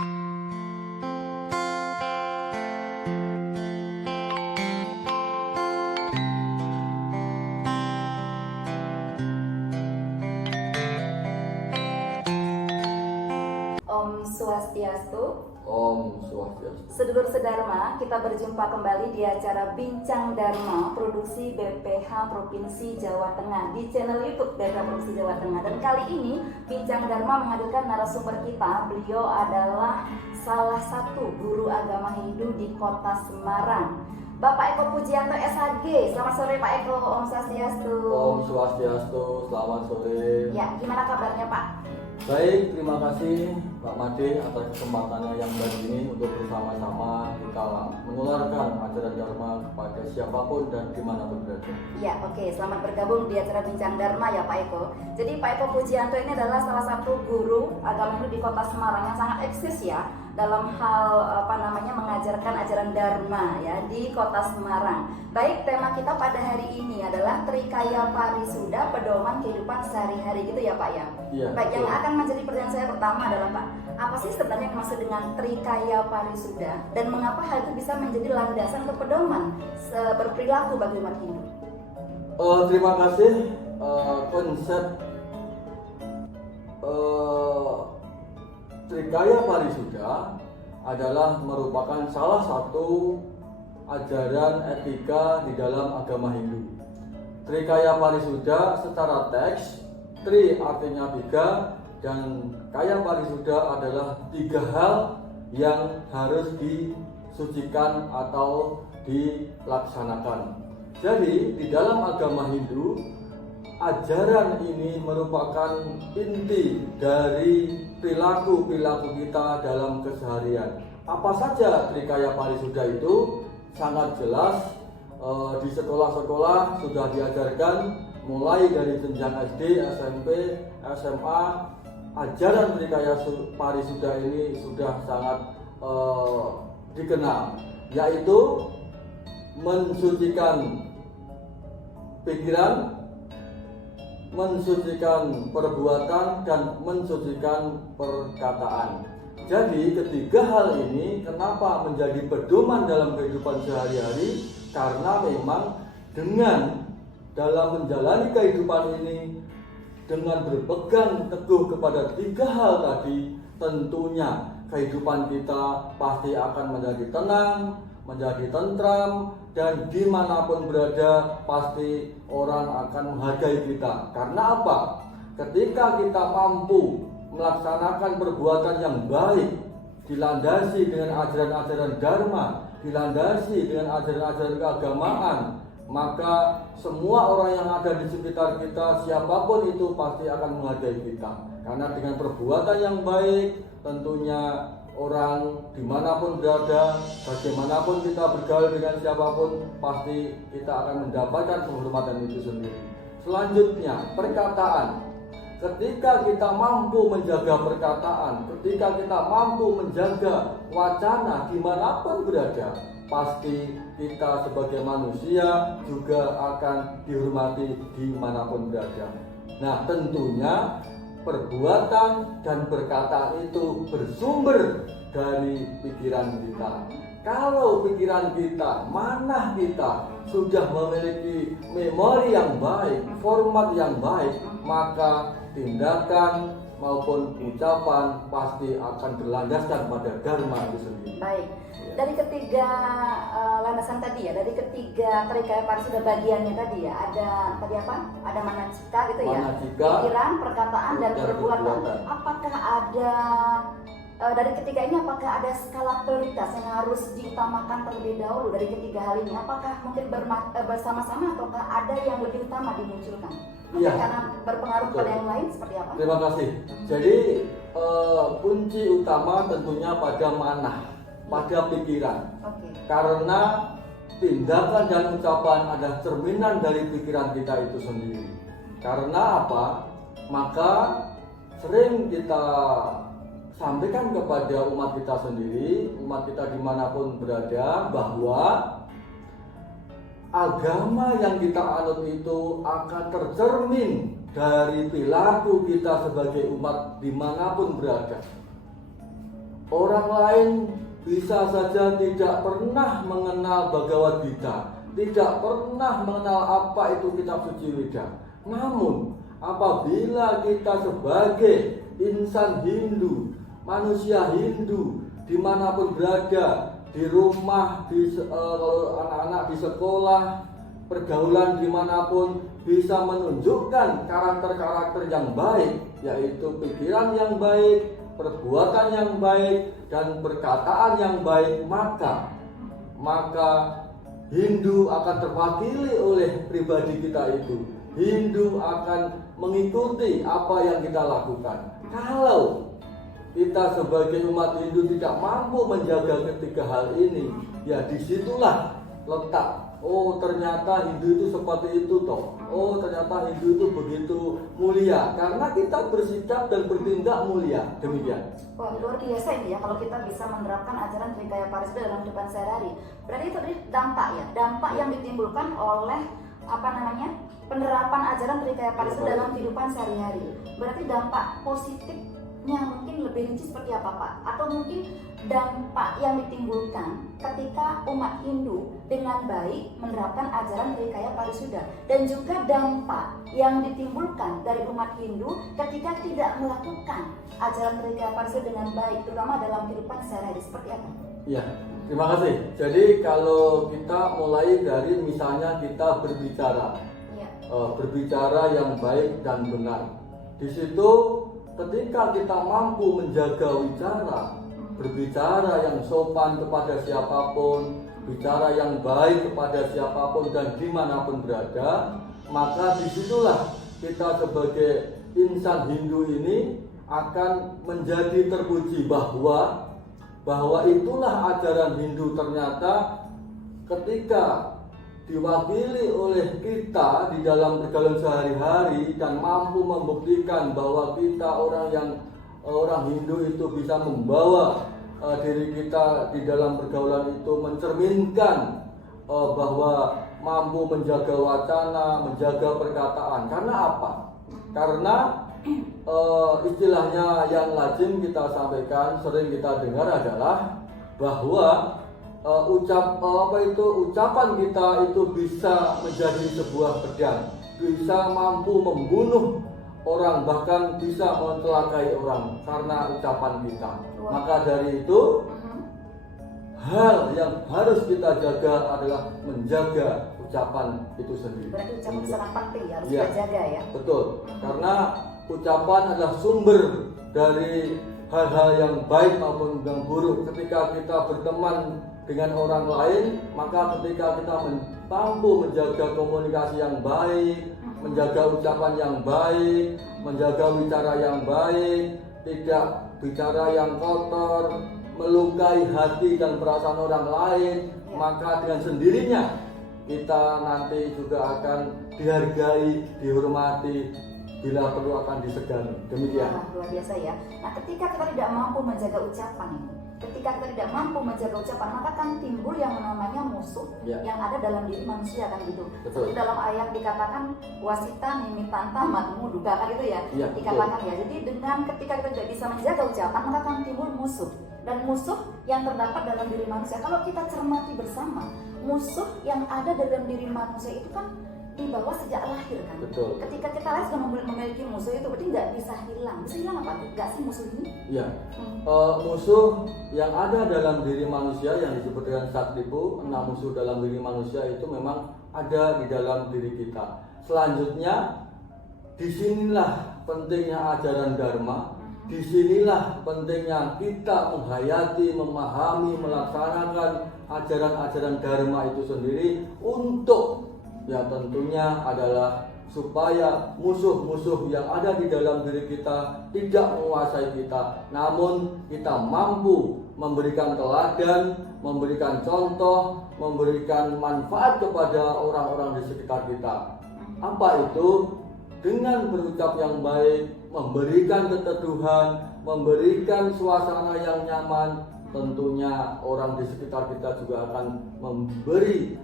Om Swastiastu. Om Swastiastu. Sedulur sedharma, kita berjumpa kembali di acara Bincang Dharma produksi BPH Provinsi Jawa Tengah di channel YouTube BPH Provinsi Jawa Tengah. Dan kali ini Bincang Dharma menghadirkan narasumber kita. Beliau adalah salah satu guru agama Hindu di Kota Semarang, Bapak Eko Pujianto SHG. Selamat sore Pak Eko. Om Swastiastu. Om Swastiastu, selamat sore. Ya, gimana kabarnya Pak? Baik, terima kasih Pak Made atas kesempatannya yang baik ini untuk bersama-sama kita menularkan ajaran Dharma kepada siapapun dan dimanapun berada. Ya, oke. Selamat bergabung di acara Bincang Dharma ya Pak Eko. Jadi Pak Eko Pujianto ini adalah salah satu guru agama Hindu di Kota Semarang yang sangat eksis ya dalam hal mengajarkan ajaran Dharma ya di Kota Semarang. Baik, tema kita pada hari ini adalah Trikaya Parisuda, pedoman kehidupan sehari-hari gitu ya Pak ya. Iya. Baik, yang akan menjadi pertanyaan saya pertama adalah Pak, apa sih sebenarnya yang dimaksud dengan Trikaya Parisuda dan mengapa hal itu bisa menjadi landasan atau pedoman berperilaku bagi umat Hindu? Terima kasih. Konsep Trikaya Parisuda adalah merupakan salah satu ajaran etika di dalam agama Hindu. Trikaya Parisuda secara teks, tri artinya tiga dan kaya parisuda adalah tiga hal yang harus disucikan atau dilaksanakan. Jadi di dalam agama Hindu, ajaran ini merupakan inti dari perilaku kita dalam keseharian. Apa saja Trikaya Parisuda itu? Sangat jelas di sekolah-sekolah sudah diajarkan mulai dari jenjang SD, SMP, SMA. Ajaran Trikaya Parisuda ini sudah sangat dikenal, yaitu mensucikan pikiran, mensucikan perbuatan, dan mensucikan perkataan. Jadi ketiga hal ini kenapa menjadi pedoman dalam kehidupan sehari-hari? Karena memang dengan dalam menjalani kehidupan ini dengan berpegang teguh kepada tiga hal tadi, tentunya kehidupan kita pasti akan menjadi tenang, menjadi tentram, dan dimanapun berada pasti orang akan menghargai kita. Karena apa? Ketika kita mampu melaksanakan perbuatan yang baik, dilandasi dengan ajaran-ajaran Dharma, dilandasi dengan ajaran-ajaran keagamaan, maka semua orang yang ada di sekitar kita, siapapun itu pasti akan menghargai kita. Karena dengan perbuatan yang baik, tentunya orang dimanapun berada, bagaimanapun kita bergaul dengan siapapun, pasti kita akan mendapatkan penghormatan itu sendiri. Selanjutnya, perkataan. Ketika kita mampu menjaga perkataan, ketika kita mampu menjaga wacana dimanapun berada, pasti kita sebagai manusia juga akan dihormati dimanapun berada. Nah, tentunya perbuatan dan perkataan itu bersumber dari pikiran kita. Kalau pikiran kita, manah kita sudah memiliki memori yang baik, format yang baik, maka tindakan maupun ucapan pasti akan berlandaskan pada Dharma itu sendiri. Baik. Dari ketiga landasan tadi ya, dari ketiga Trikaya Parisuda bagiannya tadi ya, ada tadi apa? Ada manacika gitu ya. Manacika, pikiran, perkataan, dan perbuatan. Apakah ada dari ketiga ini apakah ada skala prioritas yang harus diutamakan terlebih dahulu dari ketiga hal ini? Apakah mungkin bersama-sama ataukah ada yang lebih utama dimunculkan? Iya. Karena berpengaruh pada yang lain seperti apa? Terima kasih. Jadi kunci utama tentunya pada manah, pada pikiran. Oke. Karena tindakan dan ucapan adalah cerminan dari pikiran kita itu sendiri. Karena apa? Maka sering kita sampaikan kepada umat kita sendiri, umat kita dimanapun berada, bahwa agama yang kita anut itu akan tercermin dari perilaku kita sebagai umat dimanapun berada. orang lain bisa saja tidak pernah mengenal Bhagavad Gita, tidak pernah mengenal apa itu kitab suci Weda. Namun apabila kita sebagai insan Hindu, manusia Hindu, dimanapun berada, di rumah, kalau anak-anak di sekolah, pergaulan dimanapun, bisa menunjukkan karakter-karakter yang baik, yaitu pikiran yang baik, perbuatan yang baik, dan perkataan yang baik, maka Hindu akan terwakili oleh pribadi kita itu. Hindu akan mengikuti apa yang kita lakukan. Kalau kita sebagai umat Hindu tidak mampu menjaga ketiga hal ini, ya disitulah letak. Oh, ternyata Hindu itu seperti itu toh. Oh, ternyata Hindu itu begitu mulia karena kita bersikap dan bertindak mulia. Demikian. Wah, luar biasa ini ya kalau kita bisa menerapkan ajaran Trikaya Parisudha dalam kehidupan sehari-hari. Berarti itu tadi dampak ya, dampak yang ditimbulkan oleh penerapan ajaran Trikaya Parisudha dalam kehidupan sehari-hari. Berarti dampak positifnya mungkin lebih rinci seperti apa Pak? Atau mungkin dampak yang ditimbulkan ketika umat Hindu dengan baik menerapkan ajaran Trikaya Parisudha, dan juga dampak yang ditimbulkan dari umat Hindu ketika tidak melakukan ajaran Trikaya Parisudha dengan baik, terutama dalam kehidupan sehari-hari, seperti apa? Ya, terima kasih. Jadi kalau kita mulai dari misalnya kita berbicara, berbicara yang baik dan benar, di situ ketika kita mampu menjaga wicara, berbicara yang sopan kepada siapapun, bicara yang baik kepada siapapun dan dimanapun berada, maka disitulah kita sebagai insan Hindu ini akan menjadi terpuji bahwa itulah ajaran Hindu. Ternyata ketika diwakili oleh kita di dalam pergaulan sehari-hari dan mampu membuktikan bahwa kita orang Hindu itu bisa membawa diri kita di dalam pergaulan itu mencerminkan bahwa mampu menjaga wacana, menjaga perkataan. Karena apa? Karena istilahnya yang lazim kita sampaikan, sering kita dengar adalah bahwa ucapan kita itu bisa menjadi sebuah pedang, bisa mampu membunuh orang, bahkan bisa mencelakai orang karena ucapan kita. Maka dari itu hal yang harus kita jaga adalah menjaga ucapan itu sendiri. Berarti ucapan sangat penting ya, harus kita jaga ya. Betul, karena ucapan adalah sumber dari hal-hal yang baik maupun yang buruk. Ketika kita berteman dengan orang lain, maka ketika kita mampu menjaga komunikasi yang baik, menjaga ucapan yang baik, menjaga bicara yang baik, tidak bicara yang kotor, melukai hati dan perasaan orang lain, maka dengan sendirinya kita nanti juga akan dihargai, dihormati, bila perlu akan disegani. Demikian. Luar biasa ya. Nah, ketika kita tidak mampu menjaga ucapan ini, ketika kita tidak mampu menjaga ucapan, maka kan timbul yang namanya musuh yang ada dalam diri manusia, kan gitu. Seperti dalam ayat dikatakan wasita nimitanta matmu duga, kan itu ya, dikatakan ya. Jadi dengan ketika kita tidak bisa menjaga ucapan, maka akan timbul musuh. Dan musuh yang terdapat dalam diri manusia, kalau kita cermati bersama, musuh yang ada dalam diri manusia itu kan dibawa sejak lahir kan. Betul. Ketika kita lahir sudah memiliki musuh itu, berarti nggak bisa hilang. Bisa hilang apa? Nggak sih musuh ini? Iya. Musuh yang ada dalam diri manusia yang disebut dengan Saktipu, 6 musuh dalam diri manusia itu memang ada di dalam diri kita. Selanjutnya, disinilah pentingnya ajaran Dharma. Disinilah pentingnya kita menghayati, memahami, melaksanakan ajaran-ajaran Dharma itu sendiri untuk ya tentunya adalah supaya musuh-musuh yang ada di dalam diri kita tidak menguasai kita, namun kita mampu memberikan teladan, memberikan contoh, memberikan manfaat kepada orang-orang di sekitar kita. Apa itu? Dengan berucap yang baik, memberikan keteduhan, memberikan suasana yang nyaman, tentunya orang di sekitar kita juga akan memberi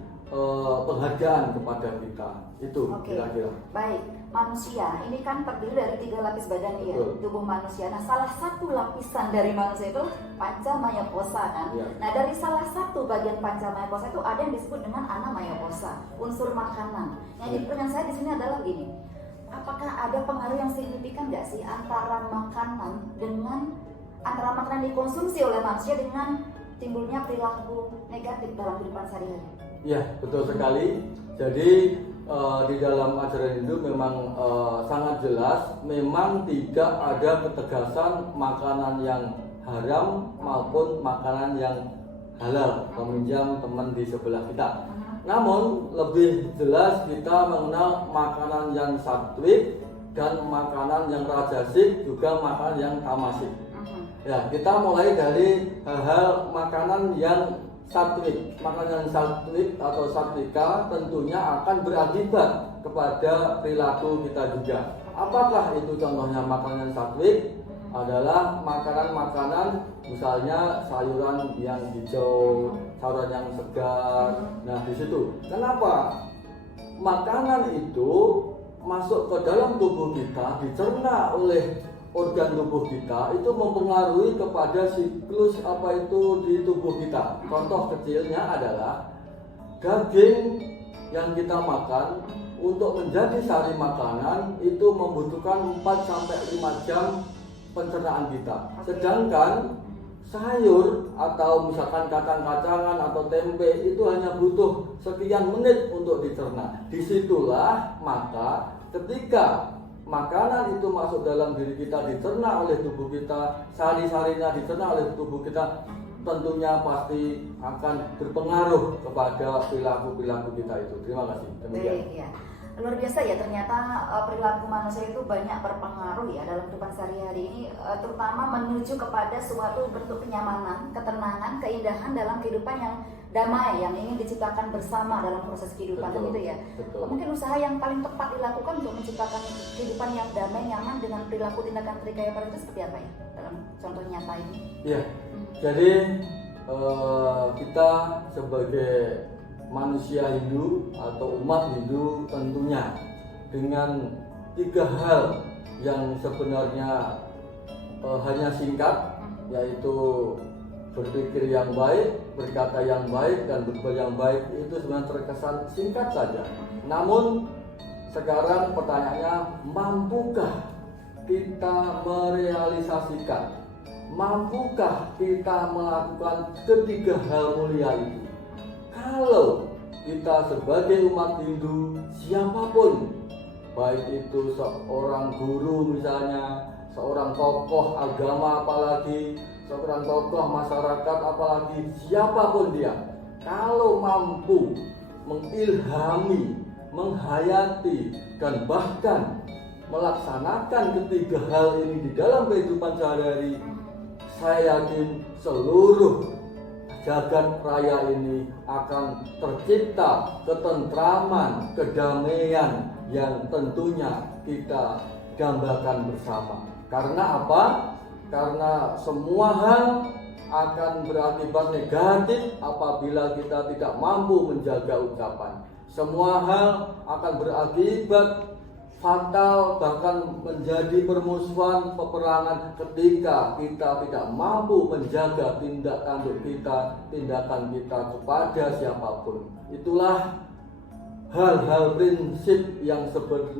penghargaan kepada kita. Itu kira-kira. Baik. manusia ini kan terdiri dari 3 lapis badan ya, Betul. tubuh manusia. Nah, salah satu lapisan dari manusia itu Pancamaya Kosa kan. Ya. Nah, dari salah satu bagian Pancamaya Kosa itu ada yang disebut dengan Anamaya Kosa, unsur makanan. Yang jadi pertanyaan saya di sini adalah gini, apakah ada pengaruh yang signifikan nggak sih antara makanan yang dikonsumsi oleh manusia dengan timbulnya perilaku negatif dalam kehidupan sehari-hari? Ya, betul sekali. Jadi di dalam ajaran Hindu memang sangat jelas, memang tidak ada ketegasan makanan yang haram maupun makanan yang halal, meminjam teman di sebelah kita. Namun lebih jelas kita mengenal makanan yang sattwik dan makanan yang rajasik, juga makanan yang tamasik. Ya, kita mulai dari hal-hal makanan yang sattwik. Makanan yang sattwik atau sattwika tentunya akan berakibat kepada perilaku kita juga. Apakah itu contohnya makanan sattwik? Adalah makanan-makanan misalnya sayuran yang hijau, sayuran yang segar. Nah, di situ. Kenapa? Makanan itu masuk ke dalam tubuh kita, dicerna oleh organ tubuh kita, itu mempengaruhi kepada siklus apa itu di tubuh kita. Contoh kecilnya adalah daging yang kita makan untuk menjadi sari makanan itu membutuhkan 4-5 jam pencernaan kita. Sedangkan sayur atau misalkan kacang-kacangan atau tempe itu hanya butuh sekian menit untuk dicerna. Disitulah maka ketika makanan itu masuk dalam diri kita, dicerna oleh tubuh kita, sari-sarinya dicerna oleh tubuh kita, tentunya pasti akan berpengaruh kepada perilaku-perilaku kita itu. Terima kasih. Demikian. Baik, ya. Luar biasa ya, ternyata perilaku manusia itu banyak berpengaruh ya dalam kehidupan sehari-hari ini, terutama menuju kepada suatu bentuk kenyamanan, ketenangan, keindahan dalam kehidupan yang damai yang ingin diciptakan bersama dalam proses kehidupan. Betul, gitu ya. betul. Mungkin usaha yang paling tepat dilakukan untuk menciptakan kehidupan yang damai, nyaman dengan perilaku tindakan Trikaya Parita itu seperti apa ya dalam contoh nyata ini? Iya. Jadi kita sebagai manusia Hindu atau umat Hindu tentunya dengan 3 hal yang sebenarnya hanya singkat, yaitu berpikir yang baik, berkata yang baik, dan berbuat yang baik, itu sebenarnya terkesan singkat saja. Namun sekarang pertanyaannya, mampukah kita merealisasikan, mampukah kita melakukan ketiga hal mulia itu? Kalau kita sebagai umat Hindu, siapapun, baik itu seorang guru misalnya, seorang tokoh agama apalagi, seorang tokoh masyarakat apalagi, siapapun dia, kalau mampu mengilhami, menghayati, dan bahkan melaksanakan ketiga hal ini di dalam kehidupan sehari-hari, saya yakin seluruh jagat raya ini akan tercipta ketentraman, kedamaian yang tentunya kita dambakan bersama. Karena apa? Karena semua hal akan berakibat negatif apabila kita tidak mampu menjaga ucapan. Semua hal akan berakibat fatal, bahkan menjadi permusuhan, peperangan ketika kita tidak mampu menjaga tindak tanduk kita, tindakan kita kepada siapapun. Itulah hal-hal prinsip yang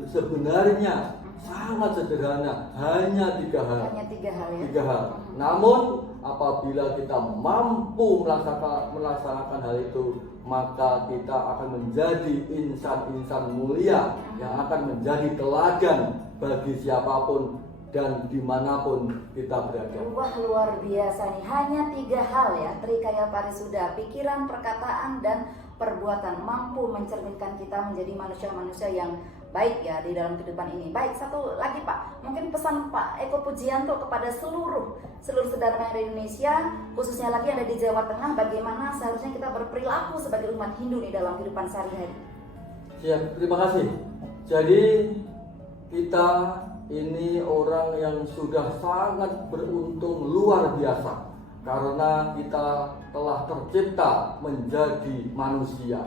sebenarnya sangat sederhana, hanya 3 hal. Hanya 3 hal ya. 3 hal. Namun apabila kita mampu melaksanakan hal itu, maka kita akan menjadi insan-insan mulia yang akan menjadi teladan bagi siapapun dan dimanapun kita berada. Wah, luar biasa nih, hanya 3 hal ya Trikaya Parisuda, pikiran, perkataan, dan perbuatan mampu mencerminkan kita menjadi manusia-manusia yang baik ya di dalam kehidupan ini. Baik, satu lagi Pak, mungkin pesan Pak Eko Pujianto kepada seluruh saudara yang ada di Indonesia, khususnya lagi yang ada di Jawa Tengah, bagaimana seharusnya kita berperilaku sebagai umat Hindu di dalam kehidupan sehari-hari. Siap, terima kasih. Jadi kita ini orang yang sudah sangat beruntung luar biasa karena kita telah tercipta menjadi manusia.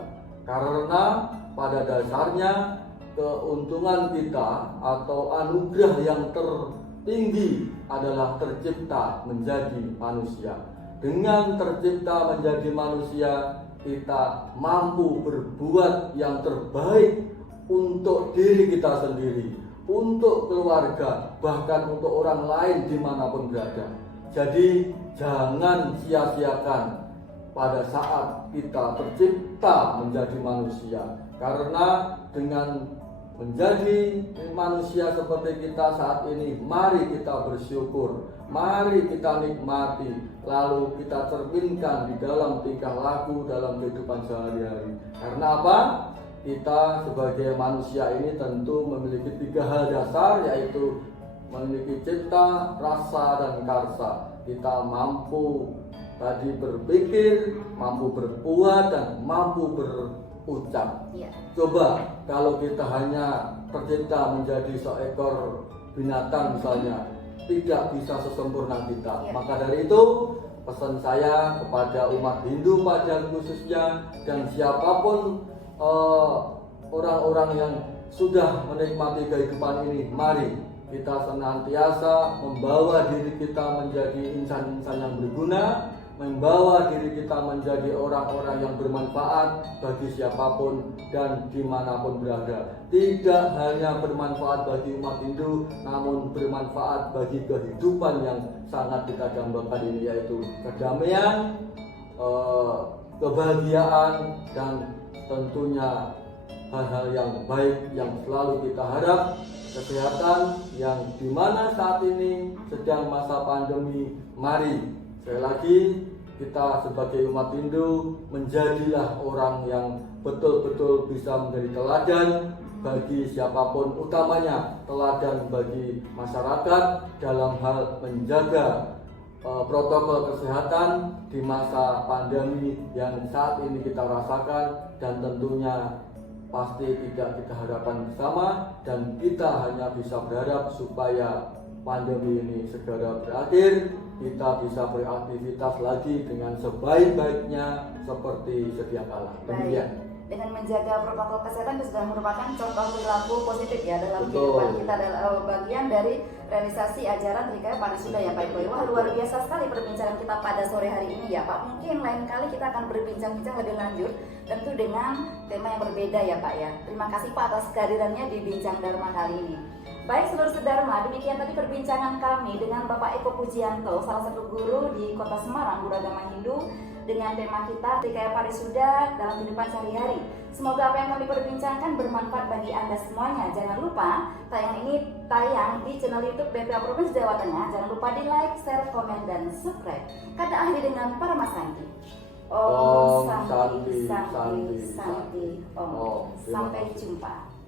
Karena pada dasarnya keuntungan kita atau anugerah yang tertinggi adalah tercipta menjadi manusia. Dengan tercipta menjadi manusia, kita mampu berbuat yang terbaik untuk diri kita sendiri, untuk keluarga, bahkan untuk orang lain dimanapun berada. Jadi jangan sia-siakan pada saat kita tercipta menjadi manusia, karena dengan menjadi manusia seperti kita saat ini, mari kita bersyukur, mari kita nikmati, lalu kita cerminkan di dalam tingkah laku dalam kehidupan sehari-hari. Karena apa? Kita sebagai manusia ini tentu memiliki 3 hal dasar, yaitu memiliki cipta, rasa, dan karsa. Kita mampu tadi berpikir, mampu berbuat, dan mampu berucap. Coba kalau kita hanya tercipta menjadi seekor binatang misalnya, tidak bisa sesempurna kita. Maka dari itu pesan saya kepada umat Hindu pada khususnya, dan siapapun orang-orang yang sudah menikmati kehidupan ini, mari kita senantiasa membawa diri kita menjadi insan-insan yang berguna, membawa diri kita menjadi orang-orang yang bermanfaat bagi siapapun dan dimanapun berada. Tidak hanya bermanfaat bagi umat Hindu, namun bermanfaat bagi kehidupan yang sangat kita dambakan ini, yaitu kedamaian, kebahagiaan, dan tentunya hal-hal yang baik yang selalu kita harap. Kesehatan yang dimana saat ini sedang masa pandemi, mari sekali lagi kita sebagai umat Hindu menjadilah orang yang betul-betul bisa menjadi teladan bagi siapapun, utamanya teladan bagi masyarakat dalam hal menjaga protokol kesehatan di masa pandemi yang saat ini kita rasakan, dan tentunya pasti tidak kita harapkan bersama, dan kita hanya bisa berharap supaya pandemi ini segera berakhir, kita bisa beraktivitas lagi dengan sebaik-baiknya seperti sedia kala. Demikian. Dengan menjaga protokol kesehatan itu sudah merupakan contoh perilaku positif ya dalam kehidupan kita, adalah bagian dari realisasi ajaran Trikaya Parisuda ya Pak Ibu. Wah, luar biasa sekali perbincangan kita pada sore hari ini ya Pak. Mungkin lain kali kita akan berbincang-bincang lebih lanjut, tentu dengan tema yang berbeda ya Pak ya. Terima kasih Pak atas kehadirannya di Bincang Dharma kali ini. Baik seluruh Sedharma, demikian tadi perbincangan kami dengan Bapak Eko Pujianto, salah satu guru di Kota Semarang, guru agama Hindu, dengan tema kita Trikaya Parisuda dalam kehidupan sehari-hari. Semoga apa yang kami perbincangkan bermanfaat bagi Anda semuanya. Jangan lupa tayangan ini tayang di channel YouTube BPH Provinsi Jawa Tengah. Jangan lupa di like, share, komen, dan subscribe. Kata akhiri dengan Paramasanti. Om Santi, Santi, Santi, Om. Sampai jumpa.